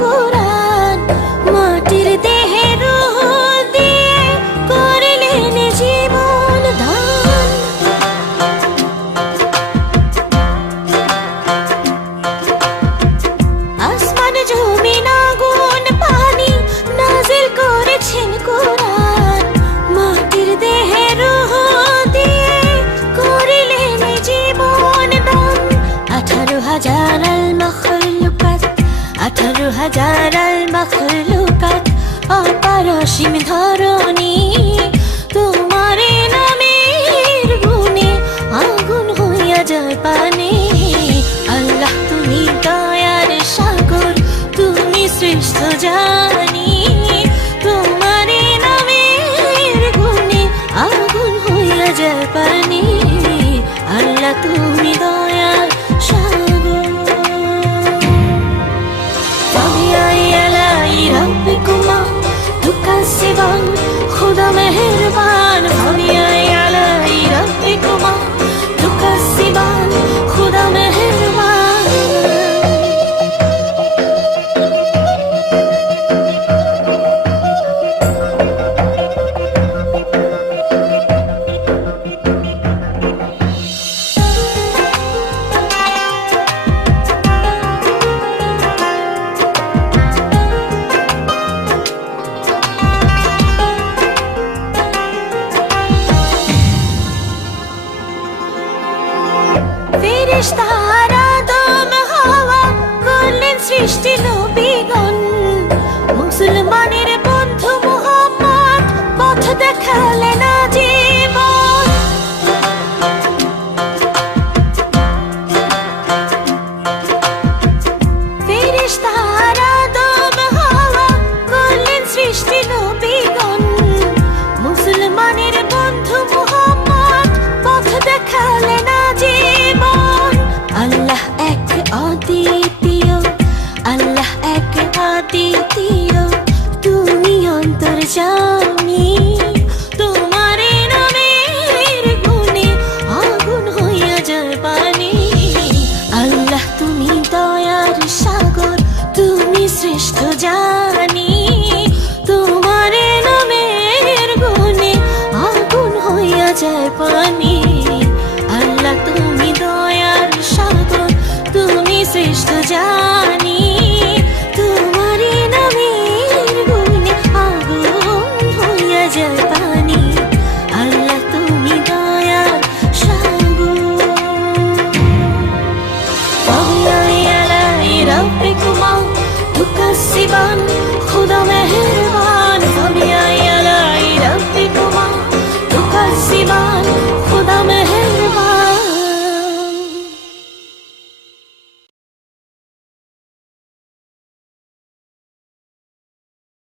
কোরআন মাটির দে আঠারো হাজার আল মাখলুকাত অপারসীম ধরণী। সৃষ্টার আদম হওয়া করলেন সৃষ্টি লোক। You.